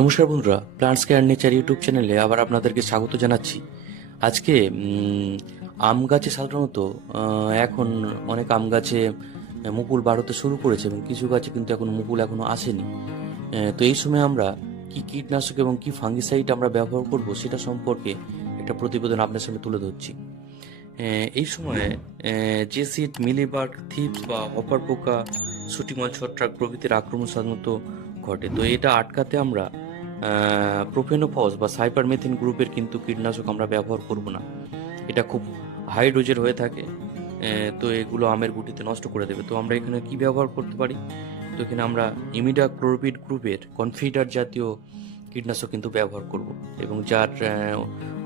নমস্কার বন্ধুরা, plants care nature YouTube চ্যানেলে আবার আপনাদেরকে স্বাগত জানাচ্ছি। আজকে আম গাছে সাধারণত এখন অনেক আম গাছে মুকুল বার হতে শুরু করেছে এবং কিছু গাছে কিন্তু এখন মুকুল এখনো আসেনি। তো এই সময় আমরা কি কীটনাশক এবং কি ফাঙ্গিসাইড আমরা ব্যবহার করব সেটা সম্পর্কে একটা প্রতিবেদন আপনার সামনে তুলে ধরছি। এই সময়ে জেসিড, মিলিবাগ, থিপস বা হপার পোকা, সুটিমল ছত্রাক প্রভৃতির আক্রমণ সাধারণত ঘটে। তো এটা আটকাতে আমরা প্রোফেনোফস বা সাইপারমেথিন গ্রুপের কিন্তু কীটনাশক আমরা ব্যবহার করব না। এটা খুব হাই ডোজের হয়ে থাকে। তো এগুলো আমের গুটিতে নষ্ট করে দেবে। তো আমরা এখানে কি ব্যবহার করতে পারি? তো এখানে আমরা ইমিডাক্লোপিড গ্রুপের কনফিডার জাতীয় কীটনাশক কিন্তু ব্যবহার করব এবং যার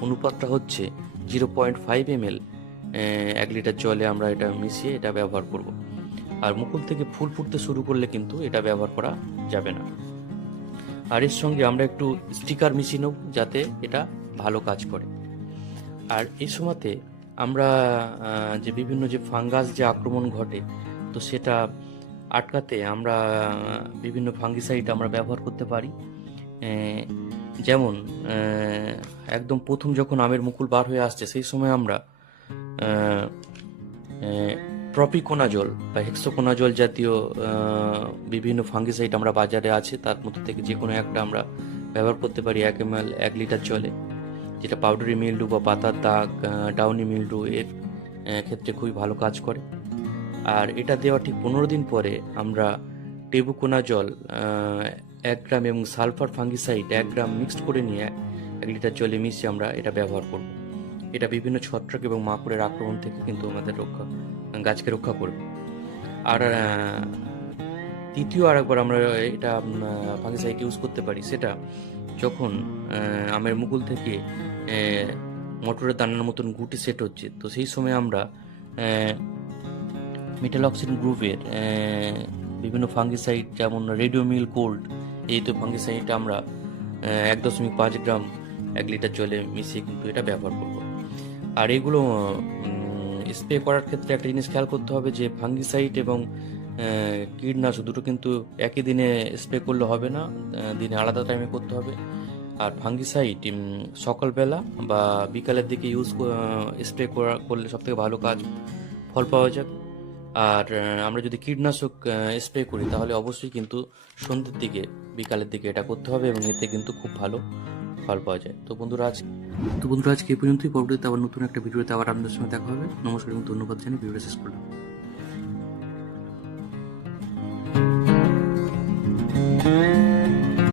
অনুপাতটা হচ্ছে 0.5 ml 1 লিটার জলে আমরা এটা মিশিয়ে এটা ব্যবহার করব। আর মুকুল থেকে ফুল ফুটতে শুরু করলে কিন্তু এটা ব্যবহার করা যাবে না। আর এর সঙ্গে আমরা একটু স্টিকার মিশিয়ে নেব যাতে এটা ভালো কাজ করে। আর এই সময়তে আমরা যে বিভিন্ন যে ফাঙ্গাস যে আক্রমণ ঘটে, তো সেটা আটকাতে আমরা বিভিন্ন ফাঙ্গিসাইড আমরা ব্যবহার করতে পারি। যেমন একদম প্রথম যখন আমের মুকুল বার হয়ে আসছে সেই সময় আমরা প্রপিকোনাজল বা হেক্সোকোনাজল জাতীয় বিভিন্ন ফাঙ্গিসাইড আমরা বাজারে আছে, তার মধ্যে থেকে যে কোনো একটা আমরা ব্যবহার করতে পারি 1 ml 1 লিটার জলে, যেটা পাউডারি মিল্ডু বা পাতার দাগ, ডাউনি মিল্ডু এর ক্ষেত্রে খুবই ভালো কাজ করে। আর এটা দেওয়া ঠিক 15 দিন পরে আমরা টেবুকোনাজল 1 গ্রাম এবং সালফার ফাঙ্গিসাইড 1 গ্রাম মিক্সড করে নিয়ে 1 লিটার জলে মিশিয়ে আমরা এটা ব্যবহার করব। এটা বিভিন্ন ছত্রাক এবং মাকড়ের আক্রমণ থেকে কিন্তু আমাদের গাছকে রক্ষা করবে। আর তৃতীয় আরেকবার আমরা এটা ফাঙ্গিসাইড ইউজ করতে পারি, সেটা যখন আমের মুকুল থেকে মটরের দানার মতন গুটি সেট হচ্ছে, তো সেই সময় আমরা মেটালক্সিন গ্রুপের বিভিন্ন ফাঙ্গিসাইড যেমন রেডিওমিল কোল্ড এই তো ফাঙ্গিসাইডটা আমরা 1.5 গ্রাম 1 লিটার জলে মিশিয়ে কিন্তু এটা ব্যবহার করব। আর এগুলো স্প্রে করার ক্ষেত্রে একটা জিনিস খেয়াল করতে হবে যে ফাঙ্গিসাইড এবং কীটনাশক দুটো কিন্তু একই দিনে স্প্রে করলে হবে না, দিনে আলাদা টাইমে করতে হবে। আর ফাঙ্গিসাইড সকালবেলা বা বিকালের দিকে স্প্রে করলে সবথেকে ভালো কাজ ফল পাওয়া যাবে। আর আমরা যদি কীটনাশক স্প্রে করি তাহলে অবশ্যই কিন্তু সন্ধ্যের দিকে বিকালের দিকে এটা করতে হবে এবং এতে কিন্তু খুব ভালো ফল পাওয়া যায়। তো বন্ধুরা আজকে এই পর্যন্তই। পরবর্তীতে আবার নতুন একটা ভিডিওতে আবার আপনাদের সঙ্গে দেখা হবে। নমস্কার এবং ধন্যবাদ জানিয়ে ভিডিওটা শেষ করলাম।